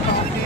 coffee.